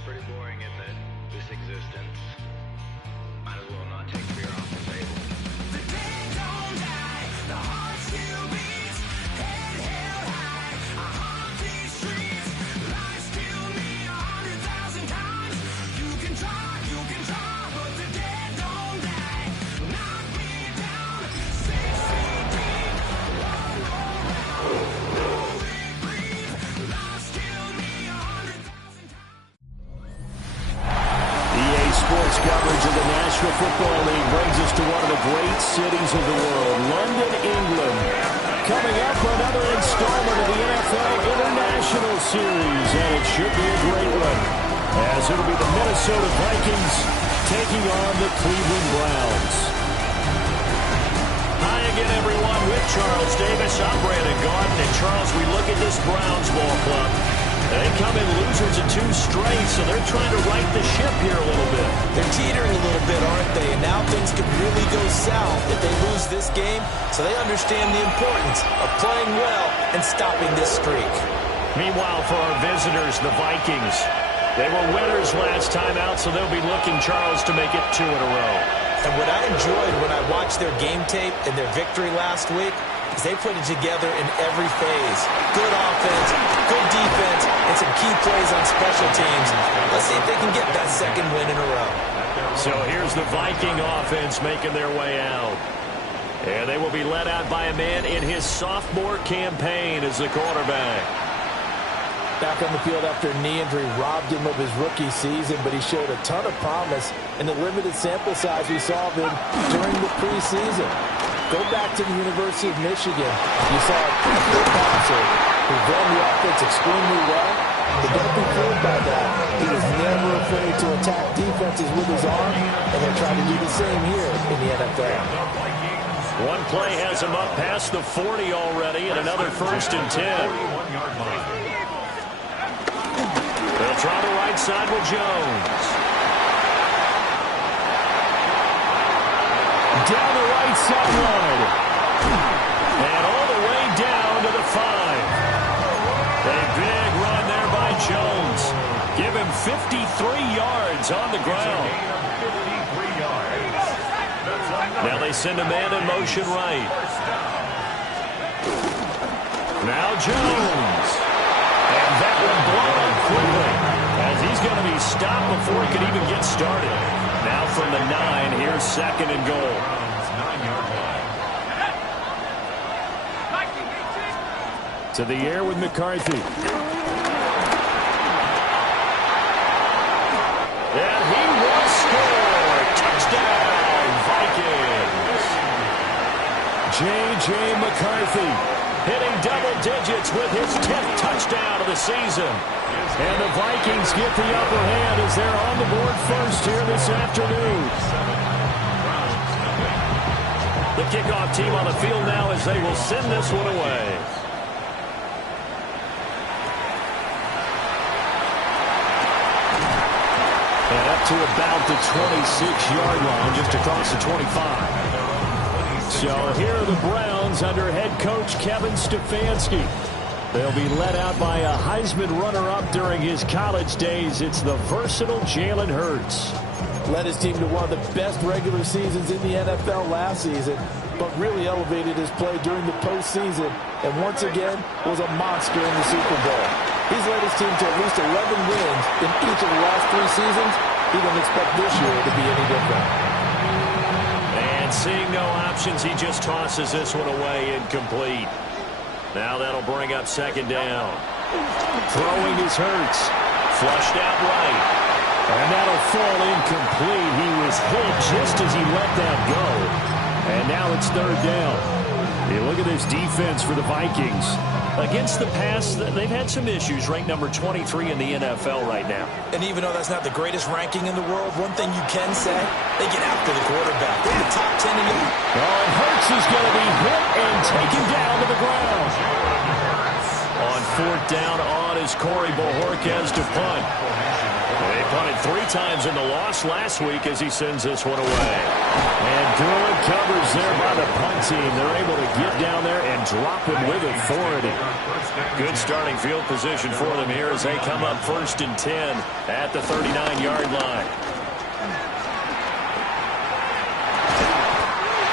It's pretty boring, isn't it? This existence. Might as well not take beer off the table. The dead don't die, the heart still beats, head held high, I haunt these streets, lies kill me 100,000 times. You can try, but the dead don't die. Knock me down, 6 feet deep, won't roll round, no reprieve, lies kill me 100,000 times. EA Sports coverage of the National Football League brings us to one of the great cities of the world, London, England. Coming up, another installment of the NFL International Series, and it should be a great one, as it'll be the Minnesota Vikings taking on the Cleveland Browns. Hi again, everyone, with Charles Davis. I'm Brandon Gaudin, and Charles, we look at this Browns ball club. They come in losers of 2 straight, so they're trying to right the ship here a little bit. They're teetering a little bit, aren't they? And now things could really go south if they lose this game, so they understand the importance of playing well and stopping this streak. Meanwhile, for our visitors, the Vikings, they were winners last time out, so they'll be looking, Charles, to make it 2 in a row. And what I enjoyed when I watched their game tape and their victory last week is they put it together in every phase. Good offense, good defense, and some key plays on special teams. Let's see if they can get that second win in a row. So here's the Viking offense making their way out. And they will be led out by a man in his sophomore campaign as the quarterback. Back on the field after a knee injury robbed him of his rookie season, but he showed a ton of promise in the limited sample size we saw of him during the preseason. Go back to the University of Michigan. You saw a pure passer who ran the offense extremely well, but don't be fooled by that. He was never afraid to attack defenses with his arm, and they're trying to do the same here in the NFL. One play has him up past the 40 already, and another 1st and 10. They'll try the right side with Jones. Down the right sideline. And all the way down to the 5. A big run there by Jones. Give him 53 yards on the ground. Now they send a man in motion right. Now Jones. And that one blown up quickly, as he's going to be stopped before he could even get started. Now from the 9, here's 2nd and goal. To the air with McCarthy. And he will score. Touchdown, Vikings. J.J. McCarthy hitting double digits with his 10th touchdown of the season. And the Vikings get the upper hand as they're on the board first here this afternoon. The kickoff team on the field now as they will send this one away. And up to about the 26-yard line, just across the 25. So here are the Browns under head coach Kevin Stefanski. They'll be led out by a Heisman runner-up during his college days. It's the versatile Jalen Hurts. Led his team to one of the best regular seasons in the NFL last season, but really elevated his play during the postseason, and once again was a monster in the Super Bowl. He's led his team to at least 11 wins in each of the last 3 seasons. He doesn't expect this year to be any different. And seeing no options, he just tosses this one away incomplete. Now that'll bring up 2nd down. Throwing is Hurts. Flushed out right. And that'll fall incomplete. He was hit just as he let that go. And now it's 3rd down. You look at this defense for the Vikings. Against the pass, they've had some issues, ranked number 23 in the NFL right now. And even though that's not the greatest ranking in the world, one thing you can say, they get after the quarterback. They're the top 10 in the league. Oh, and Hurts is going to be hit and taken down to the ground. On 4th down, on is Corey Bojorquez to punt. They punted 3 times in the loss last week as he sends this one away. And good coverage there by the punt team. They're able to get down there and drop him with authority. Good starting field position for them here as they come up 1st and 10 at the 39-yard line.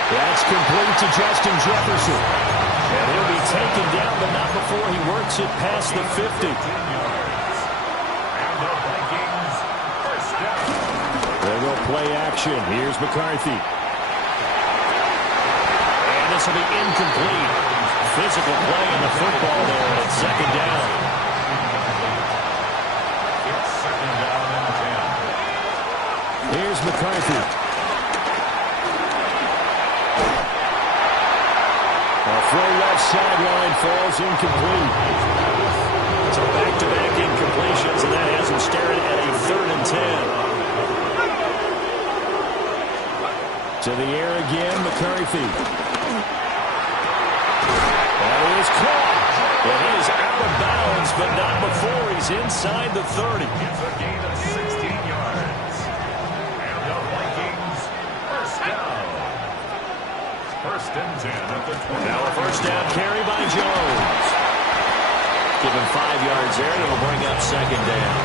That's complete to Justin Jefferson. And he'll be taken down, but not before he works it past the 50. There go play action. Here's McCarthy. And this will be incomplete. Physical play in the football there at 2nd down. Here's McCarthy. Throw left sideline falls incomplete. So back-to-back incompletions, and that has him staring at a 3rd and 10. To the air again, McCarthy. That is caught. And he is out of bounds, but not before he's inside the 30. It's a gain of 16 yards. And the Vikings first down. 1st and 10 at the 20. Now a 1st down carry by Jones. Give him 5 yards there, and it'll bring up 2nd down.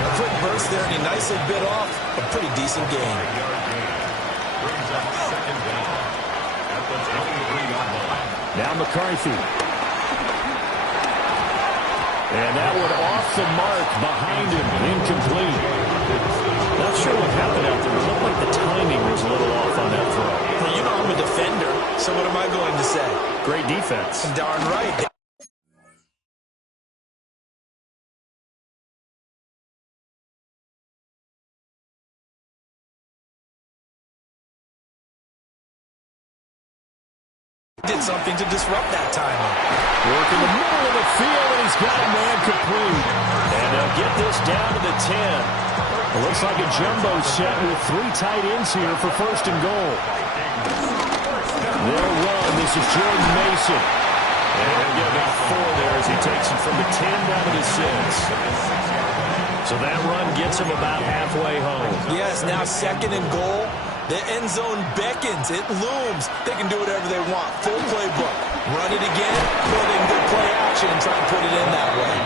A quick burst there, and he nicely bit off a pretty decent gain. Brings up 2nd down at the 23-yard line. Now McCarthy. And that one off the mark behind him, incomplete. Not sure what happened out there. It looked like the timing was a little off on that throw. Well, you know I'm a defender, so what am I going to say? Great defense. Darn right. Did something to disrupt that timing. Work in the middle of the field, and he's got a man complete. And they'll get this down to the 10. It looks like a jumbo set with 3 tight ends here for 1st and goal. They'll run. This is Jordan Mason. And they'll get about 4 there as he takes it from the 10 down to the 6. So that run gets him about halfway home. Yes, now 2nd and goal. The end zone beckons. It looms. They can do whatever they want. Full playbook. Run it again, or they can go play action and try and put it in that way.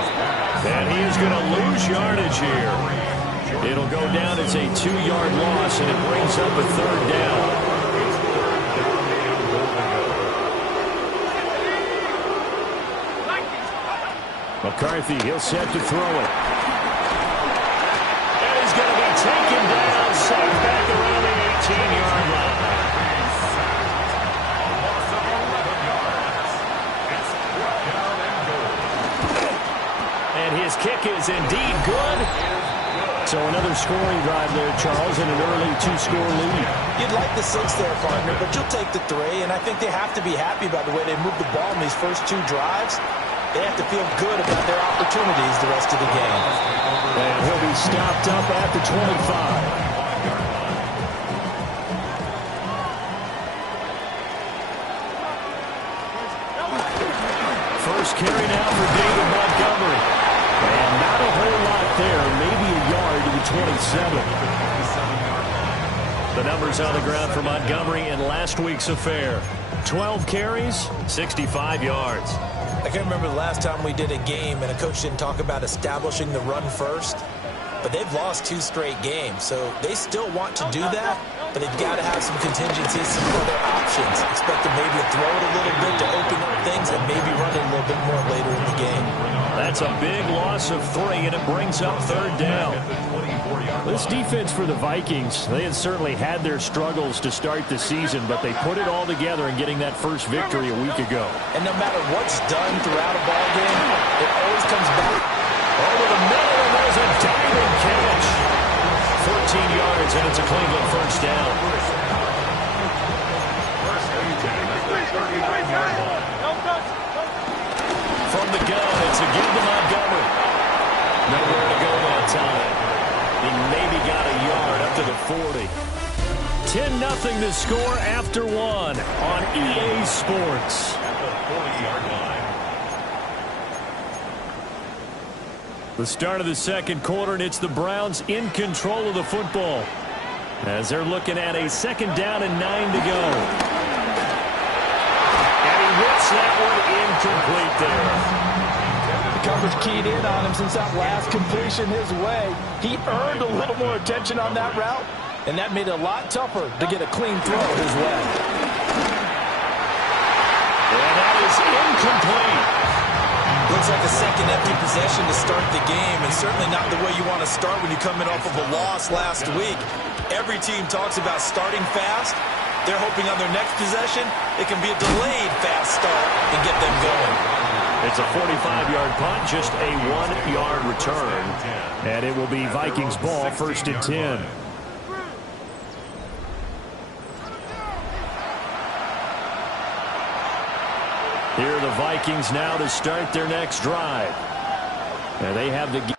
And he is going to lose yardage here. It'll go down as a 2-yard loss, and it brings up a 3rd down. McCarthy, he'll set to throw it. And he's going to be taken down, sacked back around the 18-yard line. And his kick is indeed good. So another scoring drive there, Charles, and an early 2-score lead. You'd like the 6 there, partner, but you'll take the 3, and I think they have to be happy about the way they moved the ball in these first 2 drives. They have to feel good about their opportunities the rest of the game. And he'll be stopped up at the 25. First carry now for David Montgomery. And not a whole lot there, maybe a yard to the 27. The numbers on the ground for Montgomery in last week's affair. 12 carries, 65 yards. I can't remember the last time we did a game and a coach didn't talk about establishing the run first. But they've lost 2 straight games, so they still want to do that, but they've got to have some contingencies, some other options. Expect them maybe to throw it a little bit to open up things and maybe run it a little bit more later in the game. That's a big loss of 3, and it brings up 3rd down. This defense for the Vikings, they had certainly had their struggles to start the season, but they put it all together in getting that first victory a week ago. And no matter what's done throughout a ball game, it always comes back over the middle, and there's a diving catch. 14 yards, and it's a Cleveland first down. From the gun, it's a give to Montgomery. Nowhere to go that time. He maybe got a yard up to the 40. 10-0 to score after 1 on EA Sports. At the 40-yard line. The start of the second quarter, and it's the Browns in control of the football as they're looking at a second down and 9 to go. And he hits that one incomplete there. The coverage keyed in on him since that last completion his way. He earned a little more attention on that route, and that made it a lot tougher to get a clean throw his way. And that is incomplete. Looks like a second empty possession to start the game, and certainly not the way you want to start when you're coming off of a loss last week. Every team talks about starting fast. They're hoping on their next possession it can be a delayed fast start and get them going. It's a 45-yard punt, just a 1-yard return. And it will be Vikings ball, 1st and 10. Here are the Vikings now to start their next drive. And they have the game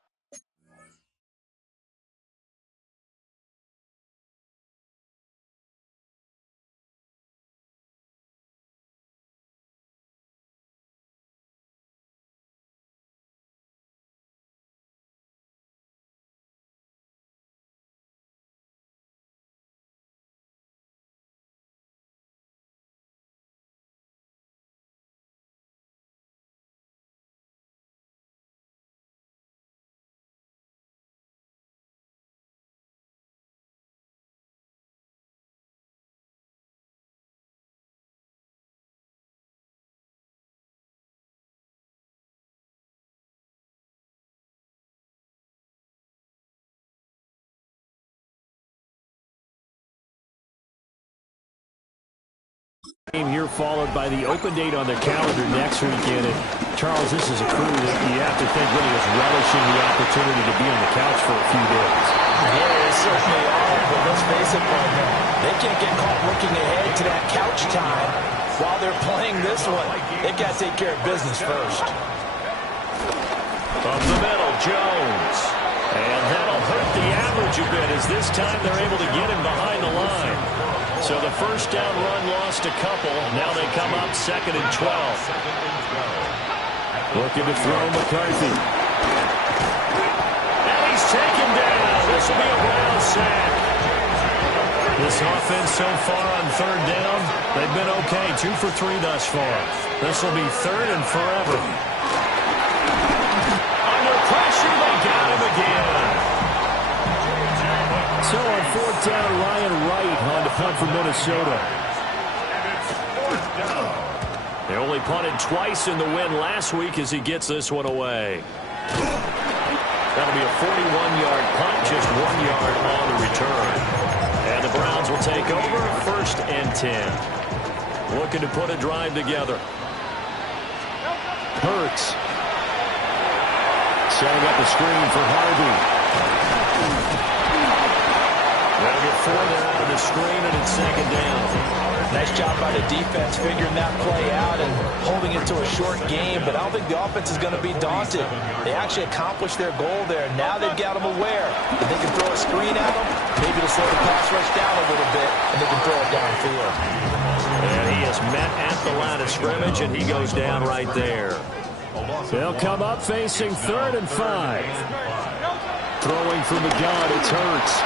here, followed by the open date on their calendar next weekend. And Charles, this is a crew that you have to think really is relishing the opportunity to be on the couch for a few days. Yeah, they certainly are, but let's face it, partner, they can't get caught looking ahead to that couch time while they're playing this one. They've got to take care of business first. Up the middle, Jones. And that'll hurt the average a bit as this time they're able to get him behind the line. So the first down run lost a couple. Now they come up 2nd and 12. Looking to throw McCarthy. And he's taken down. This will be a Brown sack. This offense so far on 3rd down, they've been okay. 2 for 3 thus far. This will be 3rd and forever. Under pressure, they got him again. So on 4th down, Ryan Wright on the punt for Minnesota. They only punted twice in the win last week as he gets this one away. That'll be a 41-yard punt, just 1 yard on the return. And the Browns will take over, 1st and 10. Looking to put a drive together. Hurts. Setting up a screen for Harvey. They'll get 4 there out of the screen, and it's 2nd down. Nice job by the defense figuring that play out and holding it to a short game, but I don't think the offense is going to be daunted. They actually accomplished their goal there. Now they've got them aware that they can throw a screen at them, maybe to slow the pass rush down a little bit, and they can throw it downfield. And he is met at the line of scrimmage, and he goes down right there. They'll come up facing 3rd and 5. Throwing from the gun, it's Hurts.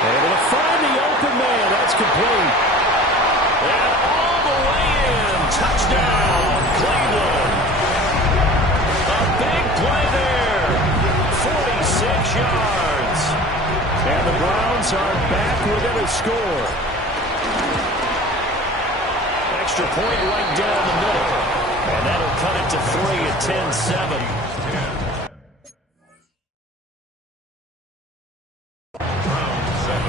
Able to find the open man. That's complete. And all the way in. Touchdown, Cleveland. A big play there. 46 yards. And the Browns are back within a score. Extra point right down the middle. And that'll cut it to 3 at 10-7.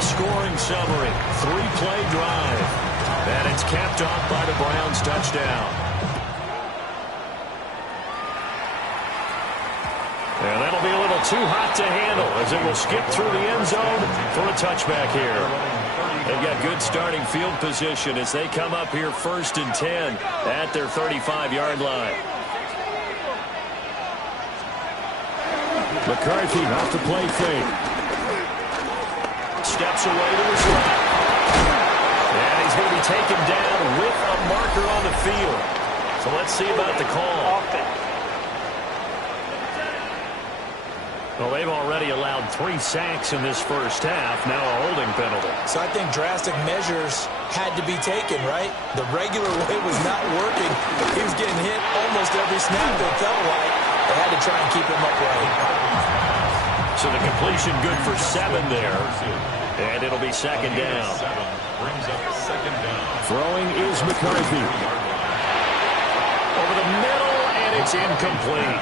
Scoring summary, 3-play drive. And it's capped off by the Browns touchdown. And that'll be a little too hot to handle as it will skip through the end zone for a touchback here. They've got good starting field position as they come up here 1st and 10 at their 35-yard line. McCarthy off the play fake. Steps away to his left. And he's going to be taken down with a marker on the field. So let's see about the call. Well, they've already allowed 3 sacks in this first half, now a holding penalty. So I think drastic measures had to be taken, right? The regular way was not working. He was getting hit almost every snap, it felt like. They had to try and keep him upright. So the completion good for 7 there. And it'll be second down. Brings up second down. Throwing is McCarthy. Over the middle, and it's incomplete.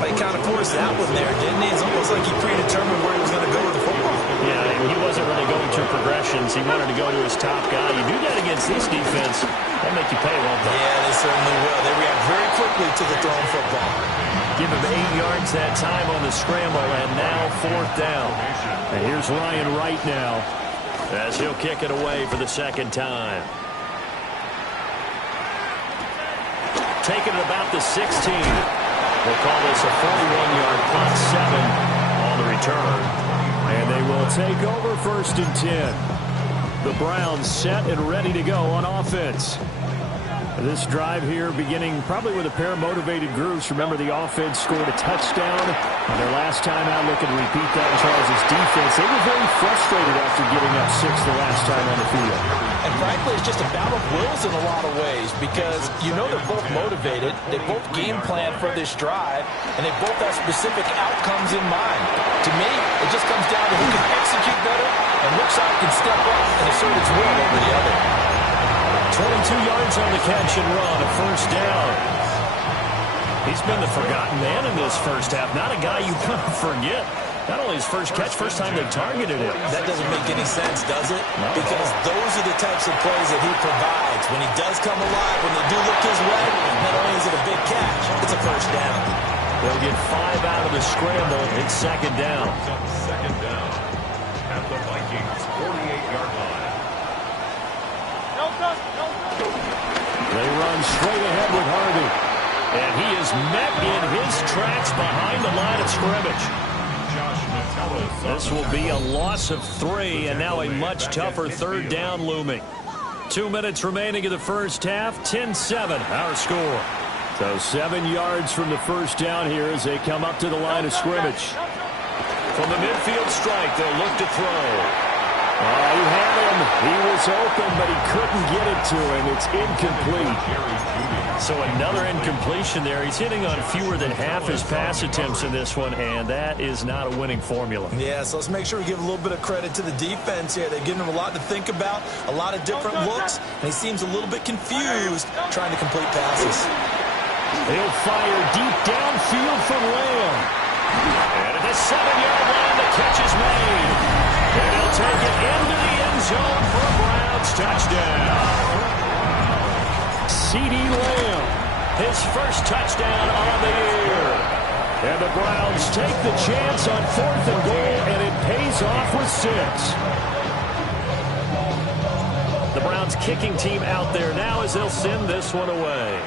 He kind of forced that one there, didn't he? It's almost like he predetermined where he was going to go with the football. Yeah, and he wasn't really going through progressions. He wanted to go to his top guy. You do that against this defense, they'll make you pay, won't they? Yeah, they certainly will. They react very quickly to the thrown football. Give him 8 yards that time on the scramble, and now 4th down. And here's Ryan Wright now, as he'll kick it away for the second time. Taking it about the 16. We'll call this a 41-yard punt, 7 on the return. And they will take over 1st and 10. The Browns set and ready to go on offense. This drive here beginning probably with a pair of motivated groups. Remember, the offense scored a touchdown. Their last time out, looking to repeat that in Charles' defense. They were very frustrated after giving up 6 the last time on the field. And frankly, it's just a battle of wills in a lot of ways because you know they're both motivated. They both game plan for this drive, and they both have specific outcomes in mind. To me, it just comes down to who can execute better and which side can step up and assert its will over the other. 22 yards on the catch and run, a 1st down. He's been the forgotten man in this first half. Not a guy you want to forget. Not only his first catch, first time they targeted him. That doesn't make any sense, does it? No. Because those are the types of plays that he provides. When he does come alive, when they do look his way, not only is it a big catch, it's a 1st down. They'll get 5 out of the scramble. It's 2nd down. Second down at the Vikings' 48-yard line. They run straight ahead with Harvey. And he is met in his tracks behind the line of scrimmage. This will be a loss of 3, and now a much tougher 3rd down looming. 2 minutes remaining in the first half, 10-7, our score. So 7 yards from the first down here as they come up to the line of scrimmage. From the midfield strike, they'll look to throw. He had him. He was open, but he couldn't get it to him. It's incomplete. So another incompletion there. He's hitting on fewer than half his pass attempts in this one, and that is not a winning formula. Yeah, so let's make sure we give a little bit of credit to the defense here. They're giving him a lot to think about, a lot of different looks, and he seems a little bit confused trying to complete passes. He'll fire deep downfield for Lamb. And at the 7-yard line, the catch is made. And he'll take it into the end zone for a Browns touchdown. CeeDee Lamb, his first touchdown on the year. And the Browns take the chance on 4th and goal, and it pays off with 6. The Browns kicking team out there now as they'll send this one away.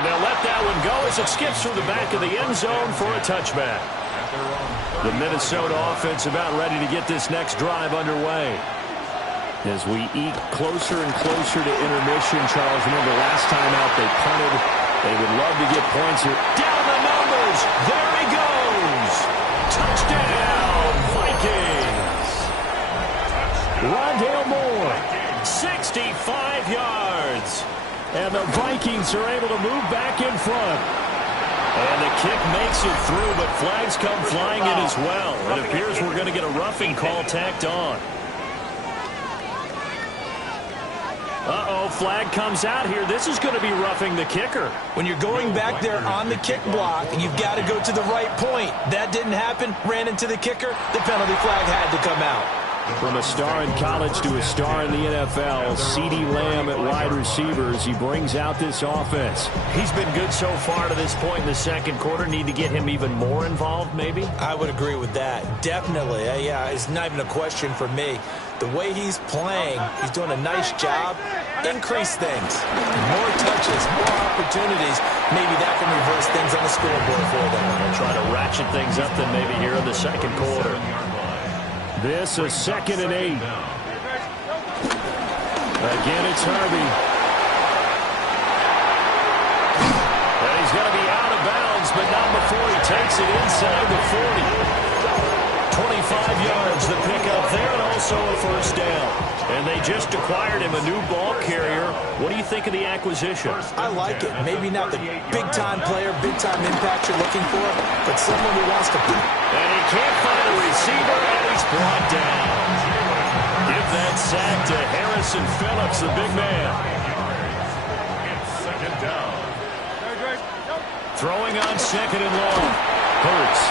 And they'll let that one go as it skips through the back of the end zone for a touchback. The Minnesota offense about ready to get this next drive underway. As we eke closer and closer to intermission, Charles, remember last time out they punted. They would love to get points here. Down the numbers. There he goes. Touchdown, Vikings. Rondale Moore, 65 yards. And the Vikings are able to move back in front. And the kick makes it through, but flags come flying in as well. It appears we're going to get a roughing call tacked on. Uh-oh, flag comes out here. This is going to be roughing the kicker. When you're going back there on the kick block, you've got to go to the right point. That didn't happen. Ran into the kicker. The penalty flag had to come out. From a star in college to a star in the NFL, CeeDee Lamb at wide receivers. He brings out this offense. He's been good so far to this point in the second quarter. Need to get him even more involved, maybe? I would agree with that. Definitely. Yeah, it's not even a question for me. The way he's playing, he's doing a nice job. Increase things. More touches, more opportunities. Maybe that can reverse things on the scoreboard for them. They'll try to ratchet things up then maybe here in the second quarter. This is 2nd and 8. Again, it's Harvey. And he's going to be out of bounds, but not before he takes it inside the 40. 25 yards, the pickup there, and also a first down. And they just acquired him a new ball carrier. What do you think of the acquisition? I like it. Maybe not the big-time player, big-time impact you're looking for, but someone who wants to... And he can't find a receiver, and he's brought down. Give that sack to Harrison Phillips, the big man. It's second down. Throwing on 2nd and long. Hurts.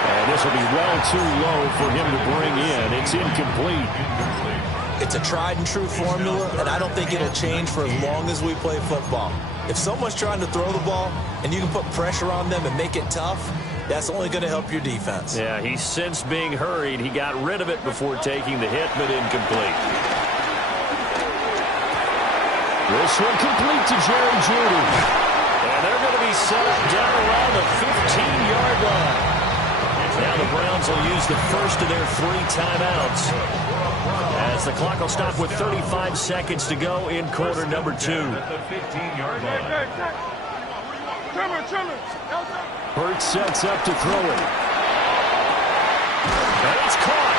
And this will be well too low for him to bring in. It's incomplete. It's a tried-and-true formula, and I don't think it'll change for as long as we play football. If someone's trying to throw the ball and you can put pressure on them and make it tough, that's only going to help your defense. Yeah, he's since being hurried. He got rid of it before taking the hit, but incomplete. This one complete to Jerry Jeudy. And they're going to be set up down around the 15-yard line. Now the Browns will use the first of their 3 timeouts, as the clock will stop with 35 seconds to go in quarter number 2. At the 15-yard line. Hurts sets up to throw it. And it's caught.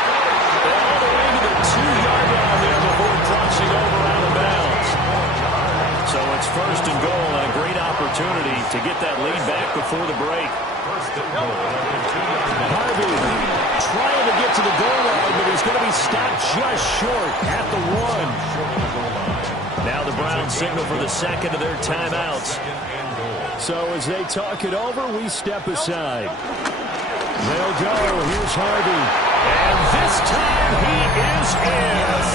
All the way to the 2-yard line there before crossing over out of bounds. So it's first and goal, and a great opportunity to get that lead back before the break. First and goal at the 2-yard line. Harvey trying to get to the goal line, but he's going to be stopped just short at the 1. Now the Browns signal for the second of their timeouts. So as they talk it over, we step aside. They'll go. Here's Harvey. And this time he is in.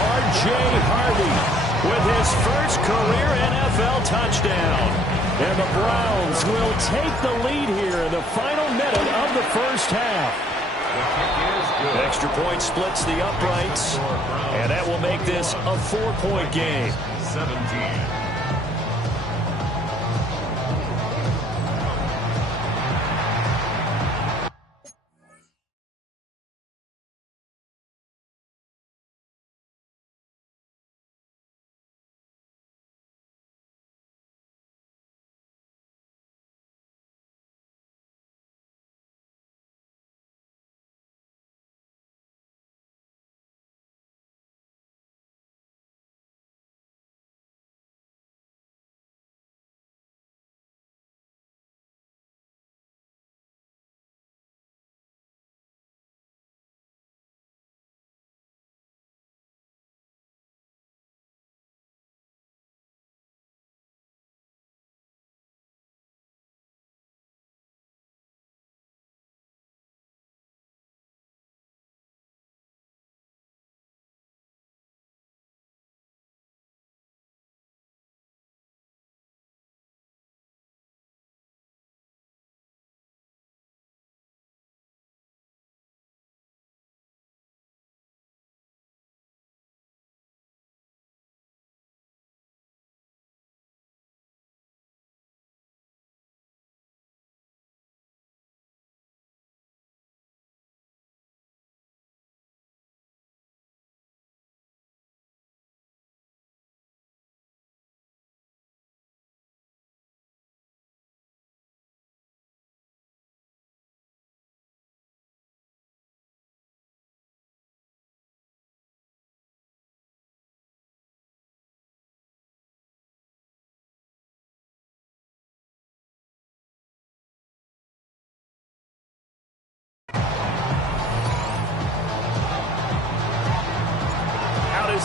R.J. Harvey with his first career NFL touchdown. And the Browns will take the lead here in the final minute of the first half. Extra point splits the uprights, and that will make this a 4-point game. 17.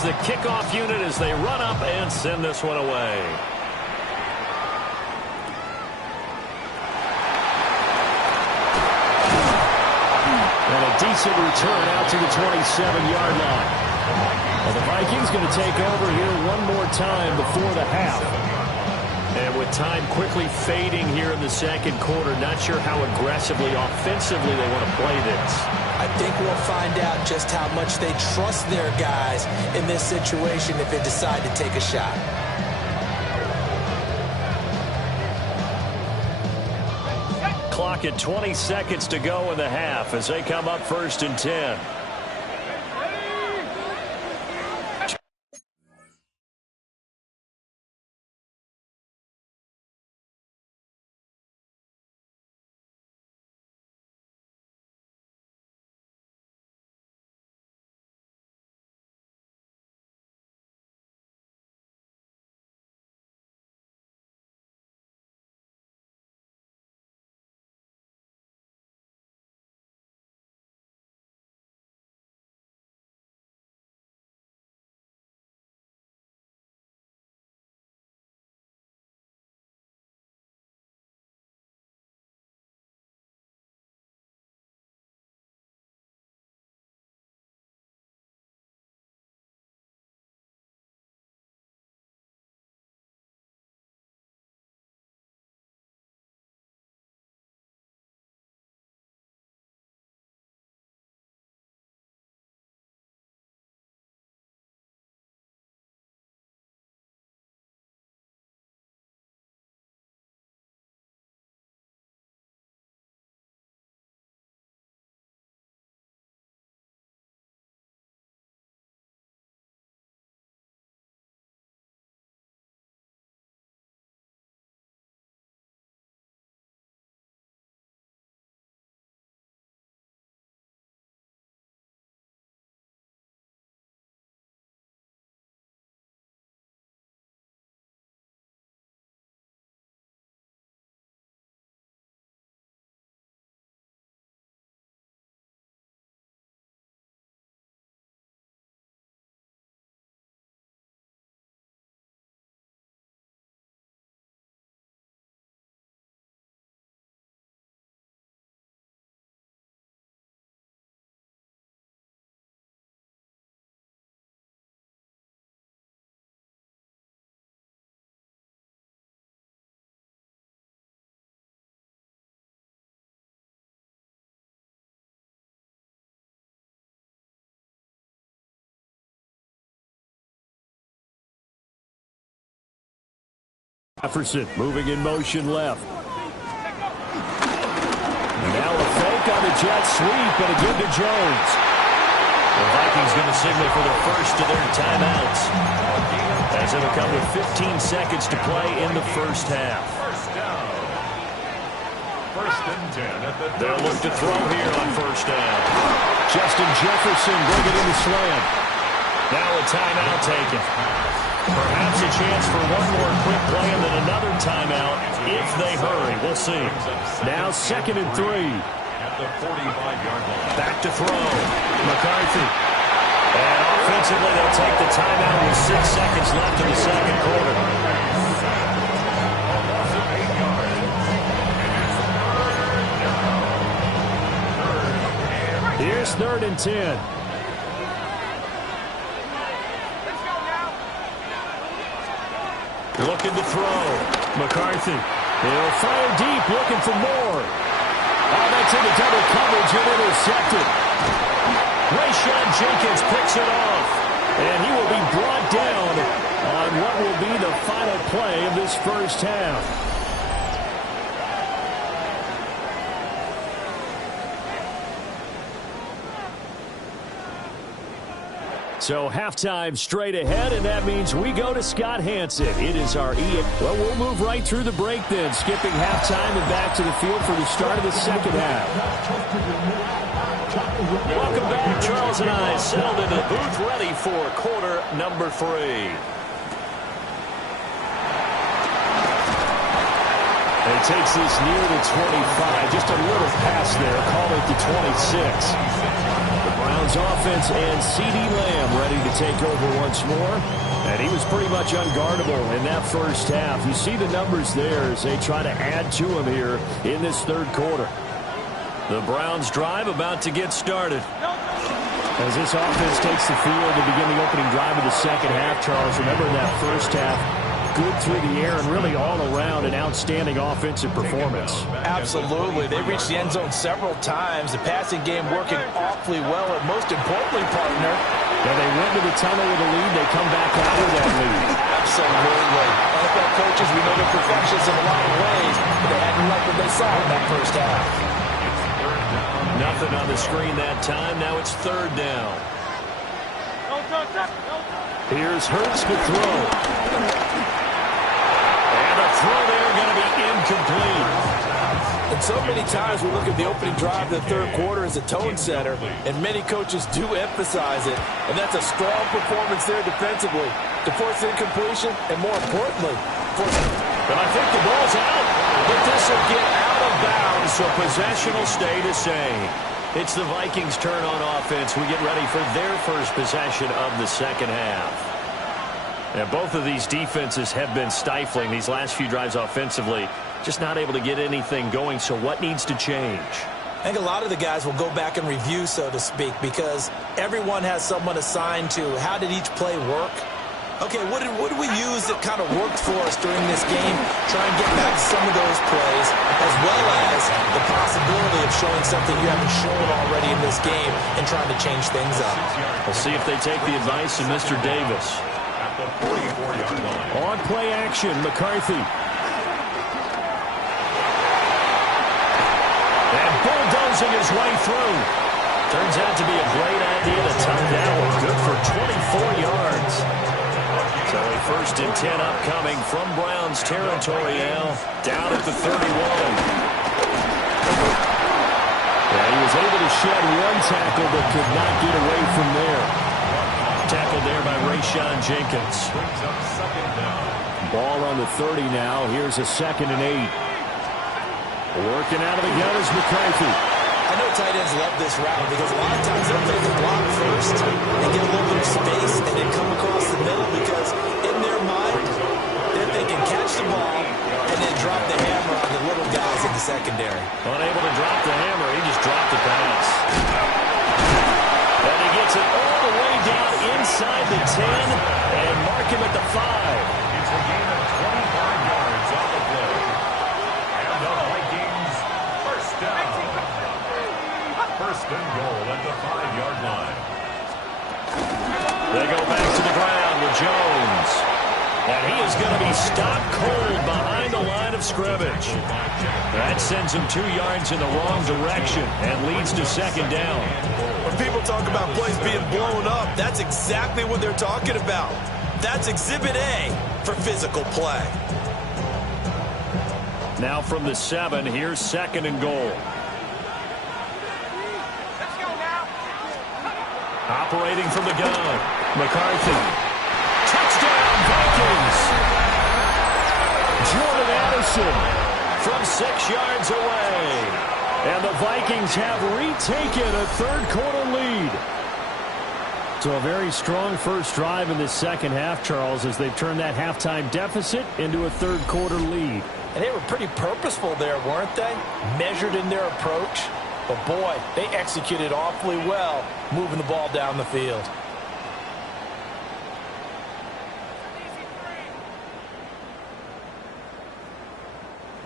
the kickoff unit as they run up and send this one away. And a decent return out to the 27-yard line. Well, the Vikings going to take over here one more time before the half. And with time quickly fading here in the second quarter, not sure how aggressively, offensively they want to play this. I think we'll find out just how much they trust their guys in this situation if they decide to take a shot. Clock at 20 seconds to go in the half as they come up 1st and 10. Jefferson moving in motion left. And now a fake on the jet sweep, but a good to Jones. The Vikings going to signal for the first of their timeouts, as it'll come with 15 seconds to play in the first half. First down. 1st and 10 at the They'll look to throw here on 1st down. Justin Jefferson bringing in the slam. Now a timeout taken. Perhaps a chance for one more quick play and then another timeout if they hurry. We'll see. Now 2nd and 3. At the 45-yard line. Back to throw. McCarthy. And offensively, they'll take the timeout with 6 seconds left in the second quarter. Loss of 8 yards. And it's 3rd and 10. Here's 3rd and 10. Looking to throw. McCarthy. He'll fire deep, looking for more. Oh, that's into double coverage and intercepted. Rayshawn Jenkins picks it off. And he will be brought down on what will be the final play of this first half. So halftime straight ahead, and that means we go to Scott Hanson. It is our Well, we'll move right through the break then, skipping halftime and back to the field for the start of the second half. Welcome back. Charles and I settled into the booth ready for quarter number 3. And it takes this near the 25, just a little past there, call it the 26. Browns offense and CeeDee Lamb ready to take over once more. And he was pretty much unguardable in that first half. You see the numbers there as they try to add to him here in this third quarter. The Browns drive about to get started. As this offense takes the field to begin the opening drive of the second half, Charles, remember in that first half, good through the air and really all around an outstanding offensive performance. Absolutely. They reached the end zone several times. The passing game working awfully well, and most importantly, partner, Yeah, they went to the tunnel with a lead. They come back out with that lead. absolutely. NFL coaches, we know they're perfectionists in a lot of ways, but they hadn't liked what they saw in that first half. Nothing on the screen that time. Now it's third down. Here's Hurts to throw. And the throw there going to be incomplete. And so many times we look at the opening drive of the third quarter as a tone setter, and many coaches do emphasize it. And that's a strong performance there defensively to force incompletion, and more importantly, But I think the ball's out. But this will get out of bounds, so possession will stay the same. It's the Vikings' turn on offense. We get ready for their first possession of the second half. Now, both of these defenses have been stifling these last few drives offensively. Just not able to get anything going, so what needs to change? I think a lot of the guys will go back and review, so to speak, because everyone has someone assigned to how did each play work. Okay, what did we use that kind of worked for us during this game? Try and get back some of those plays, as well as the possibility of showing something you haven't shown already in this game and trying to change things up. We'll see if they take the advice of Mr. Davis. At the 44-yard line. On play action, McCarthy. And bulldozing his way through. Turns out to be a great idea to tuck that one. Good for 24 yards. So a first and 10 upcoming from Browns territory now. Down at the 31. Yeah, he was able to shed one tackle but could not get away from there. Tackled there by Rayshon Jenkins. Brings up second down. Ball on the 30 now. Here's a 2nd and 8. Working out of the gun is McCarthy. I know tight ends love this route because a lot of times they'll take a block first and get a little bit of space and then come across the middle because in their mind, they're thinking catch the ball and then drop the hammer on the little guys in the secondary. Unable to drop the hammer. He just dropped the pass. And he gets it all the way down inside the 10 and mark him at the 5. It's a gain of 25 yards on the play. And the Vikings first down. First and goal at the 5-yard line. They go back to the ground with Jones. And he is going to be stopped cold behind the line of scrimmage. That sends him 2 yards in the wrong direction and leads to second down. When people talk about plays being blown up, that's exactly what they're talking about. That's Exhibit A for physical play. Now from the 7, here's second and goal. Operating from the gun, McCarthy. Touchdown, Vikings! Jordan Addison. From 6 yards away. And the Vikings have retaken a third-quarter lead. So a very strong first drive in the second half, Charles, as they've turned that halftime deficit into a third-quarter lead. And they were pretty purposeful there, weren't they? Measured in their approach. But, boy, they executed awfully well moving the ball down the field.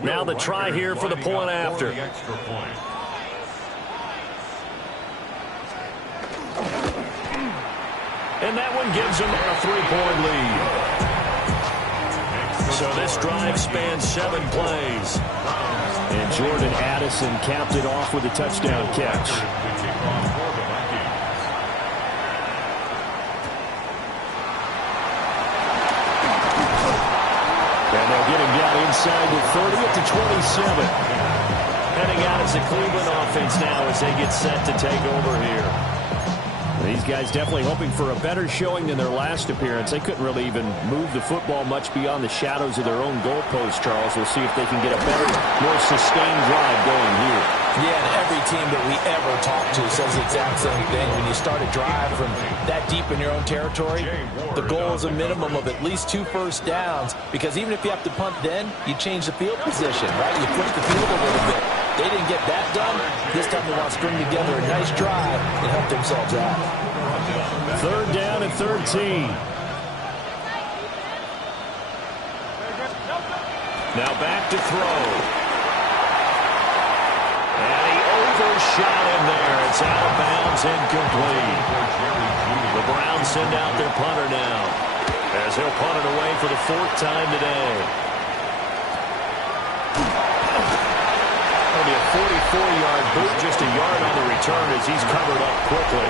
Now the try here for the point after. The extra point. And that one gives them a 3-point lead. So this drive spans 7 plays. And Jordan Addison capped it off with a touchdown catch. And they'll get him down inside the 30 at the 27. Heading out as the Cleveland offense now as they get set to take over here. These guys definitely hoping for a better showing than their last appearance. They couldn't really even move the football much beyond the shadows of their own goalpost, Charles. We'll see if they can get a better, more sustained drive going here. Yeah, and every team that we ever talk to says the exact same thing. When you start a drive from that deep in your own territory, the goal is a minimum of at least 2 first downs, because even if you have to punt then, you change the field position, right? You flip the field a little bit. They didn't get that done. This time they want to string together a nice drive and help themselves out. 3rd down and 13. Now back to throw. And he overshot him there. It's out of bounds, incomplete. The Browns send out their punter now, as he'll punt it away for the 4th time today. It'll be a 44-yard boot, just a yard on the return as he's covered up quickly.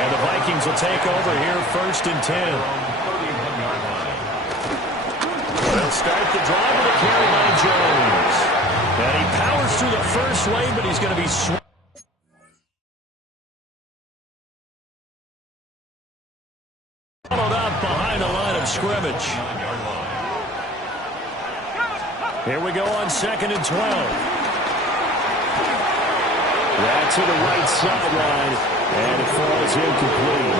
And the Vikings will take over here, 1st and 10. They'll start the drive with a carry by Jones. And he powers through the first lane, but he's going to be swung up behind the line of scrimmage. Here we go on 2nd and 12. That's to the right sideline, and it falls incomplete.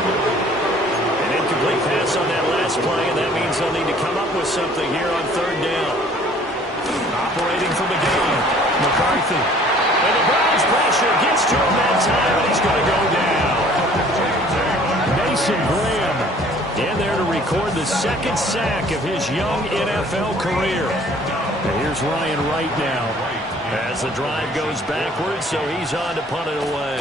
An incomplete pass on that last play, and that means they'll need to come up with something here on 3rd down. Operating from the gun, McCarthy. And the Browns pressure gets to him that time, and he's going to go down. Mason Graham in there to record the 2nd sack of his young NFL career. And here's Ryan Wright now, as the drive goes backwards, so he's on to punt it away.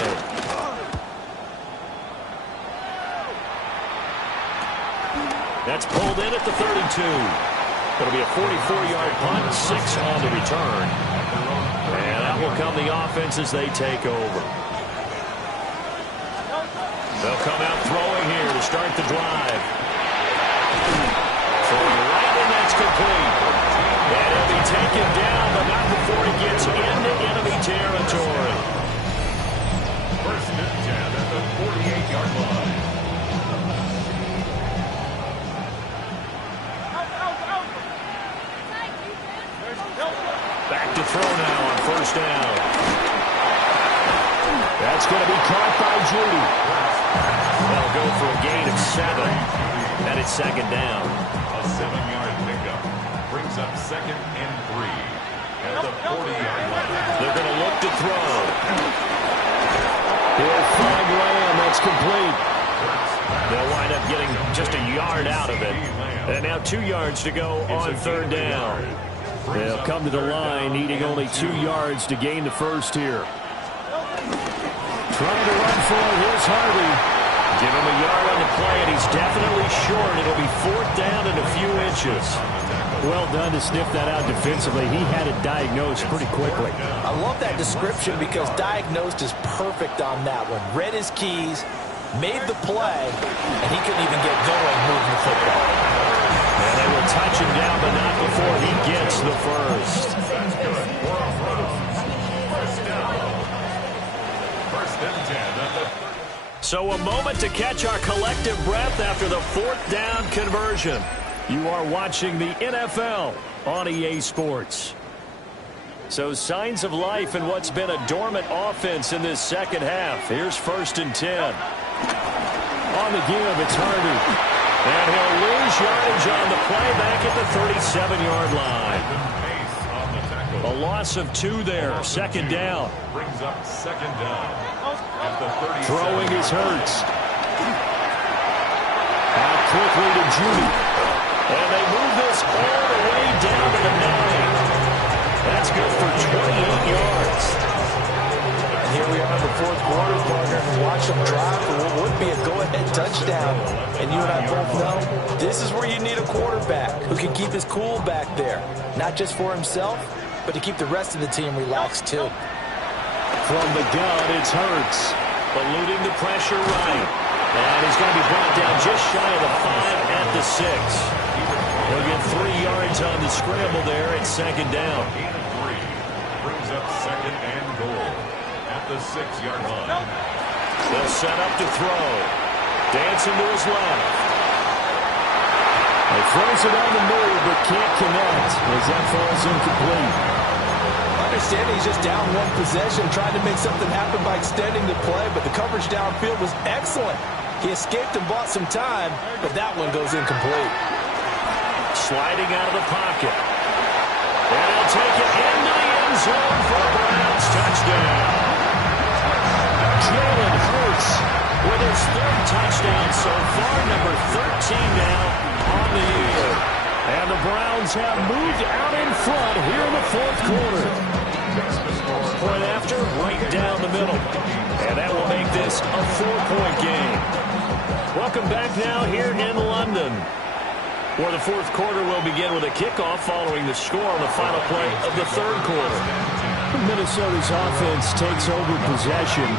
That's pulled in at the 32. It'll be a 44-yard punt, 6 on the return. And that will come the offense as they take over. They'll come out throwing here to start the drive. Throwing right, and that's complete. And he'll be taken down, but not before he gets into enemy territory. 1st and 10 at the 48-yard line. Back to throw now on 1st down. That's going to be caught by Judy. They'll go for a gain of 7, and it's 2nd down. A 7-yard pickup brings up 2nd and 3 at the 40-yard line. They're going to look to throw. He'll find Lamb. That's complete. They'll wind up getting just a yard out of it. And now 2 yards to go on 3rd down. They'll come to the line, needing only 2 yards to gain the first here. Trying to run for it. Here's Harvey. Give him a yard on the play, and he's definitely short. It'll be 4th down and a few inches. Well done to sniff that out defensively. He had it diagnosed pretty quickly. I love that description because diagnosed is perfect on that one. Read his keys, made the play, and he couldn't even get going moving the football. And they will touch him down, but not before he gets the first. So a moment to catch our collective breath after the 4th down conversion. You are watching the NFL on EA Sports. So signs of life in what's been a dormant offense in this 2nd half. Here's 1st and 10. On the give, it's Harvey. And he'll lose yardage on the play back at the 37-yard line. A loss of 2 there, 2nd down. Brings up 2nd down at the 37. Throwing is Hurts. Out quickly to Judy. And they move this all the way down to the 9. That's good for 28 yards. And here we are in the 4th quarter, partner, and watch them drive for what would be a go-ahead touchdown. And you and I both know this is where you need a quarterback who can keep his cool back there. Not just for himself, but to keep the rest of the team relaxed too. From the gun, it's Hurts. Eluding the pressure right. And he's going to be brought down just shy of the 5 at the 6. He'll get 3 yards on the scramble there at 2nd down. Gain of 3 brings up 2nd and goal at the 6-yard line. They'll set up to throw. Dancing to his left. He throws it on the move, but can't connect as that falls incomplete. Understanding he's just down one possession, trying to make something happen by extending the play, but the coverage downfield was excellent. He escaped and bought some time, but that one goes incomplete. Sliding out of the pocket. And he'll take it into the end zone for a Browns touchdown. Jalen Hurts with his third touchdown so far, number 13 now on the year. And the Browns have moved out in front here in the fourth quarter. Point after, right down the middle. And that will make this a 4-point game. Welcome back now here in London, where the fourth quarter will begin with a kickoff following the score on the final play of the third quarter. Minnesota's offense takes over possession.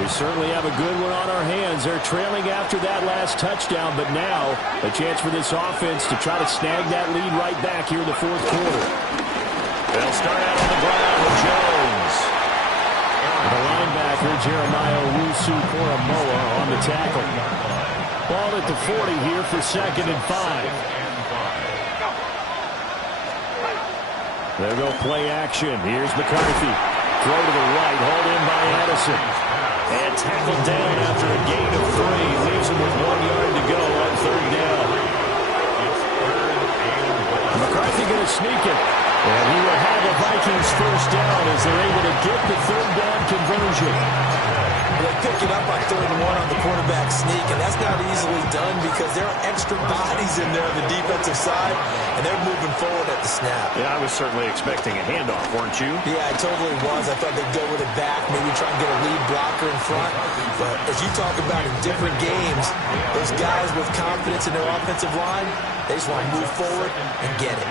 We certainly have a good one on our hands. They're trailing after that last touchdown, but now a chance for this offense to try to snag that lead right back here in the fourth quarter. They'll start out on the ground with Jones. The linebacker, Jeremiah Owusu-Koramoah, on the tackle. Ball at the 40 here for 2nd and 5. There go play action. Here's McCarthy. Throw to the right, hauled in by Addison. And tackled down after a gain of 3. Leaves him with 1 yard to go on third down. McCarthy going to sneak it. And he will have the Vikings first down as they're able to get the third down conversion. They pick it up on 3rd and 1 on the quarterback sneak, and that's not easily done because there are extra bodies in there on the defensive side, and they're moving forward at the snap. Yeah, I was certainly expecting a handoff, weren't you? Yeah, I totally was. I thought they'd go with it back, maybe try and get a lead blocker in front. But as you talk about in different games, those guys with confidence in their offensive line, they just want to move forward and get it.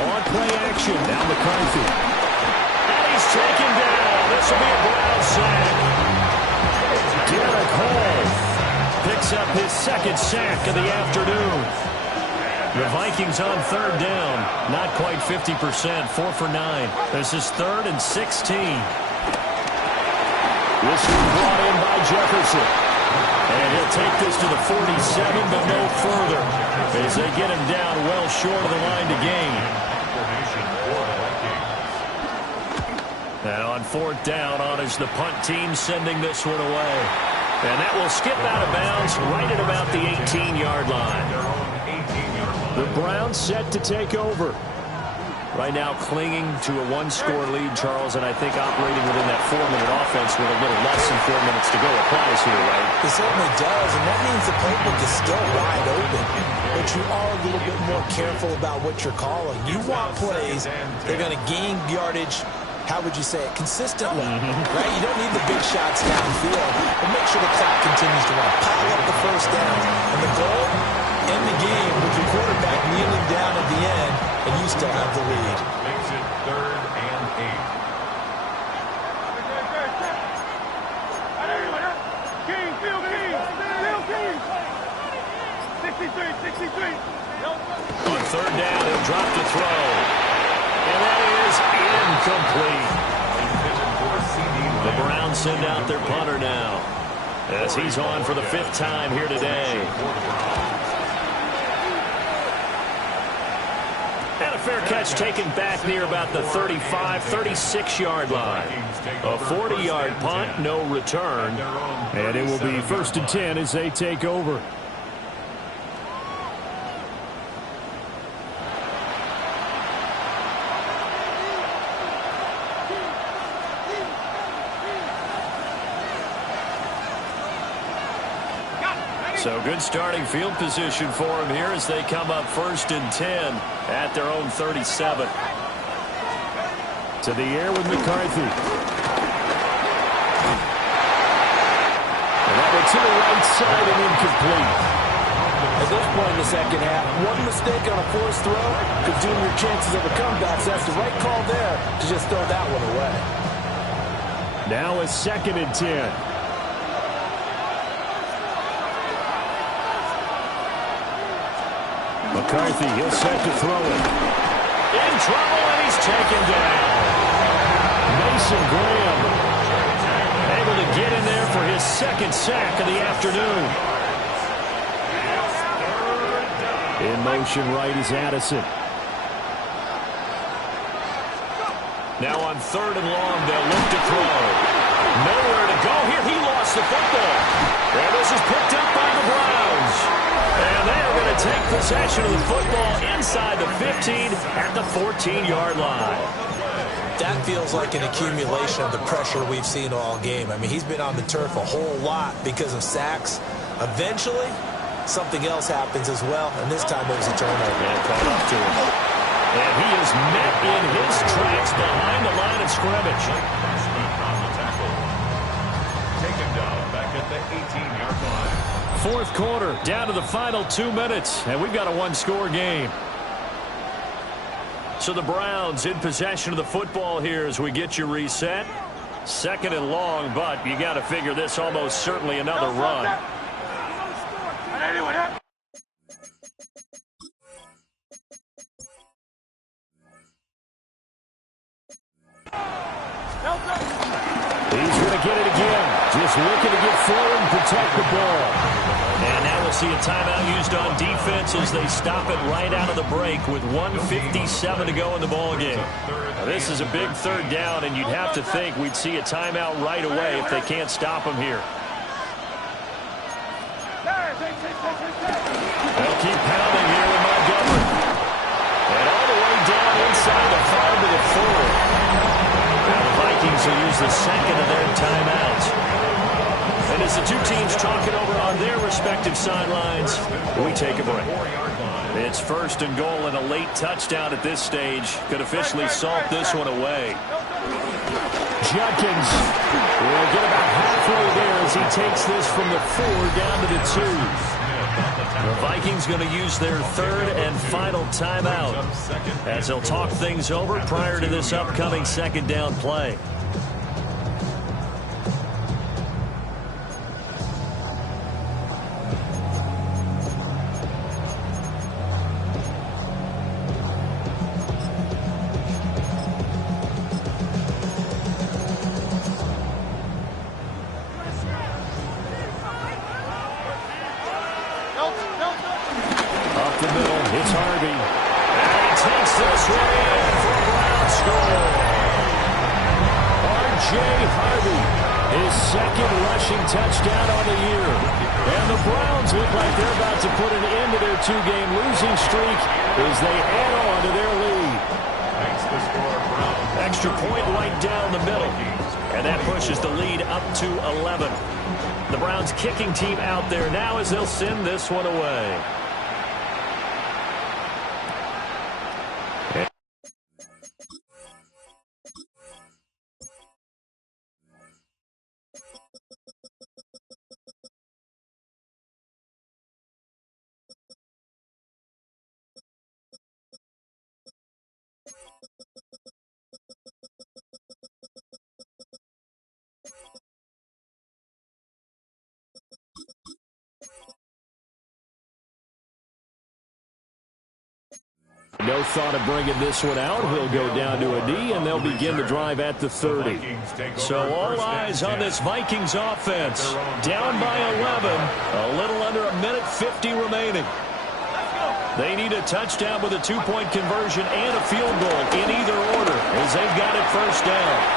On play action, now McCarthy. And he's taken down. This will be a Brown sack. Derek Hall picks up his 2nd sack of the afternoon. The Vikings on third down. Not quite 50%, 4 for 9. This is 3rd and 16. This one brought in by Jefferson. And he'll take this to the 47, but no further, as they get him down well short of the line to gain. Now on 4th down, on is the punt team sending this one away. And that will skip out of bounds right at about the 18-yard line. The Browns set to take over. Right now clinging to a 1-score lead, Charles, and I think operating within that 4-minute offense with a little less than 4 minutes to go applies here, right? It certainly does, and that means the playbook is still wide open. But you are a little bit more careful about what you're calling. You want plays that are going to gain yardage, how would you say it, consistently, right? You don't need the big shots downfield, but make sure the clock continues to run. Pile up the first down. And the goal, end the game with your quarterback kneeling down at the end, and you still have the lead. Makes it 3rd and 63. On 3rd down, he'll drop to throw. And that is incomplete. The Browns send out their punter now, as he's on for the 5th time here today. And a fair catch taken back near about the 35, 36-yard line. A 40-yard punt, no return. And it will be 1st and 10 as they take over. So good starting field position for him here as they come up 1st and 10 at their own 37. To the air with McCarthy. And that one to the right side and incomplete. At this point in the second half, one mistake on a forced throw could doom your chances of a comeback. So that's the right call there to just throw that one away. Now a 2nd and 10. McCarthy, he'll set to throw it. In trouble, and he's taken down. Mason Graham able to get in there for his second sack of the afternoon. In motion right is Addison. Now on 3rd and long, they'll look to throw. Nowhere to go here. He lost the football. And this is picked up by the Browns. And they are going to take possession of the football inside the 15 at the 14-yard line. That feels like an accumulation of the pressure we've seen all game. I mean, he's been on the turf a whole lot because of sacks. Eventually, something else happens as well, and this time it was a turnover. And caught up to him. And he is met in his tracks behind the line of scrimmage. On the tackle. Taken down back at the 18-yard line. 4th quarter, down to the final 2 minutes, and we've got a one-score game. So the Browns in possession of the football here as we get you reset. 2nd and long, but you got to figure this almost certainly another run. He's going to get it again. Just looking to get forward and protect the ball. And now we'll see a timeout used on defense as they stop it right out of the break with 1:57 to go in the ballgame. Now this is a big 3rd down, and you'd have to think we'd see a timeout right away if they can't stop him here. They'll keep pounding here with Montgomery. And all the way down inside the 5 to the 4. Now the Vikings will use the 2nd of their timeouts. And as the two teams talk it over on their respective sidelines, we take a break. It's 1st and goal, and a late touchdown at this stage could officially salt this one away. Judkins will get about halfway there as he takes this from the 4 down to the 2. The Vikings going to use their 3rd and final timeout as they'll talk things over prior to this upcoming 2nd down play. Up the middle, it's Harvey. And he takes this one in for a Brown score. R.J. Harvey, his 2nd rushing touchdown on the year. And the Browns look like they're about to put an end to their 2-game losing streak as they add on to their lead. Extra point right down the middle. And that pushes the lead up to 11. The Browns kicking team out there now as they'll send this one away. No thought of bringing this one out. He'll go down to a knee, and they'll begin the drive at the 30. So all eyes on this Vikings offense. Down by 11, a little under a minute 50 remaining. They need a touchdown with a 2-point conversion and a field goal in either order as they've got it 1st down.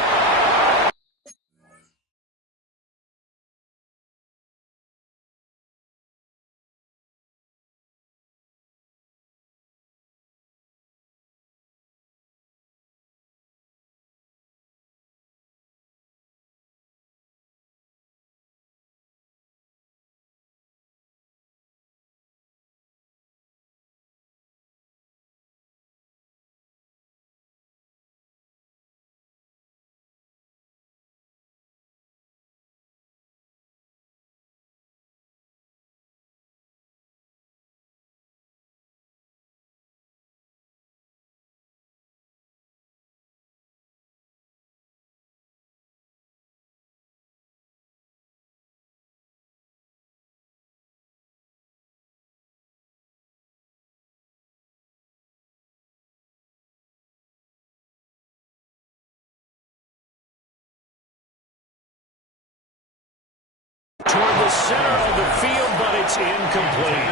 center of the field, but it's incomplete.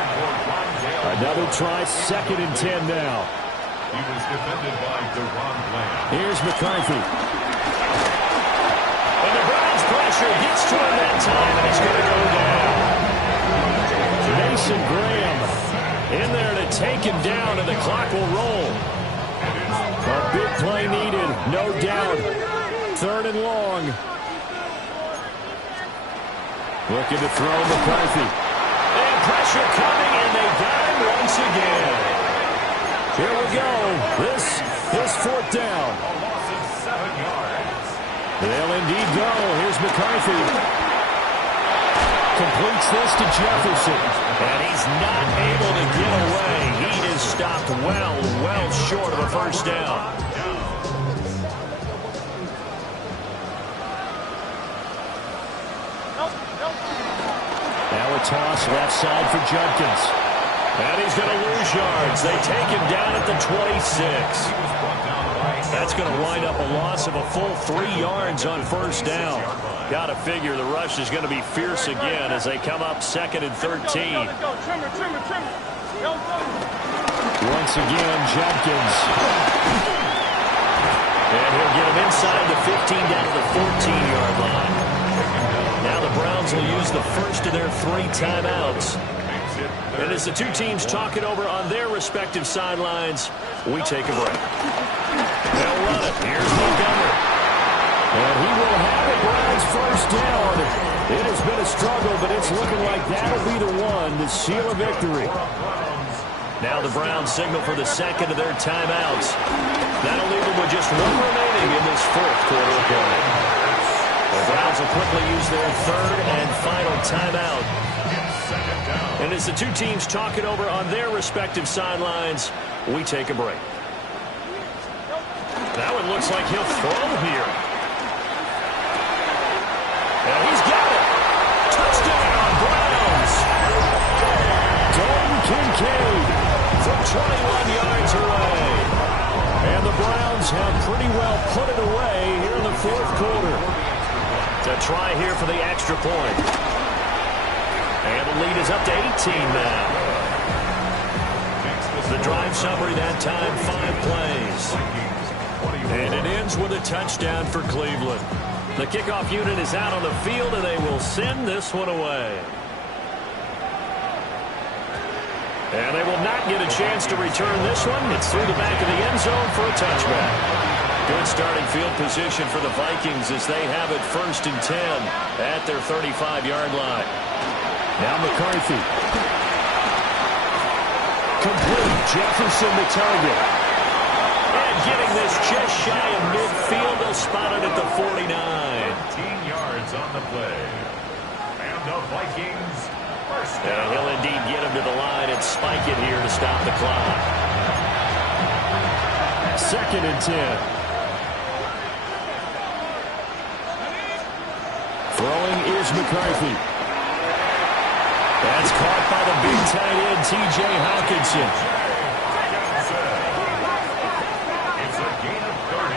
Another try, 2nd and 10 now. He was defended by DeRon Bland. Here's McCarthy. And the Browns pressure gets to him that time, and he's going to go down. Mason Graham in there to take him down, and the clock will roll. A big play needed, no doubt. 3rd and long. Looking to throw McCarthy. And pressure coming, and they got him once again. Here we go. This is 4th down. A loss of 7 yards. They'll indeed go. Here's McCarthy. Completes this to Jefferson. And he's not able to get away. He is stopped well short of a 1st down. Now a toss left side for Judkins. And he's going to lose yards. They take him down at the 26. That's going to wind up a loss of a full 3 yards on 1st down. Got to figure the rush is going to be fierce again as they come up 2nd and 13. Once again, Judkins. And he'll get him inside the 15 down to the 14-yard line. Now the Browns will use the first of their 3 timeouts. And as the two teams talk it over on their respective sidelines, we take a break. They'll run it. Here's Montgomery. And he will have it. Browns 1st down. It has been a struggle, but it's looking like that'll be the one to seal a victory. Now the Browns signal for the 2nd of their timeouts. That'll leave them with just 1 remaining in this 4th quarter of play. The Browns will quickly use their 3rd and final timeout. And as the two teams talk it over on their respective sidelines, we take a break. That one looks like he'll throw here. And he's got it. Touchdown, Browns. Dalton Kincaid From 21 yards away. And the Browns have pretty well put it away here in the 4th quarter. To try here for the extra point. And the lead is up to 18 now. The drive summary that time, 5 plays. And it ends with a touchdown for Cleveland. The kickoff unit is out on the field, and they will send this one away. And they will not get a chance to return this one. It's through the back of the end zone for a touchback. Good starting field position for the Vikings as they have it 1st and 10 at their 35-yard line. Now McCarthy. Complete. Jefferson the target. And getting this just shy of midfield. They'll spot it at the 49. 15 yards on the play. And the Vikings first And down. he'll indeed get him to the line and spike it here to stop the clock. 2nd and 10. Throwing is McCarthy. That's caught by the big tight end, T.J. Hawkinson. It's a gain of 30.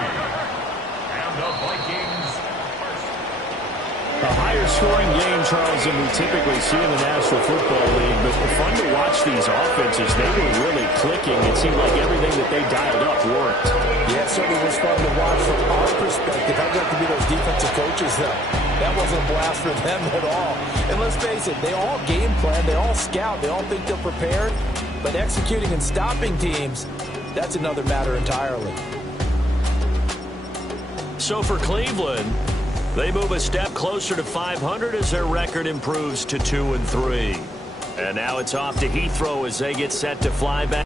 And the Vikings first. A higher scoring game, Charles, than we typically see in the National Football League. But fun to watch these offenses. They were really clicking. It seemed like everything that they dialed up worked. Yeah, it certainly was fun to watch from our perspective. I'd like to be those defensive coaches, though. That wasn't a blast for them at all. And let's face it, they all game plan, they all scout, they all think they're prepared. But executing and stopping teams, that's another matter entirely. So for Cleveland, they move a step closer to 500 as their record improves to 2-3. And now it's off to Heathrow as they get set to fly back.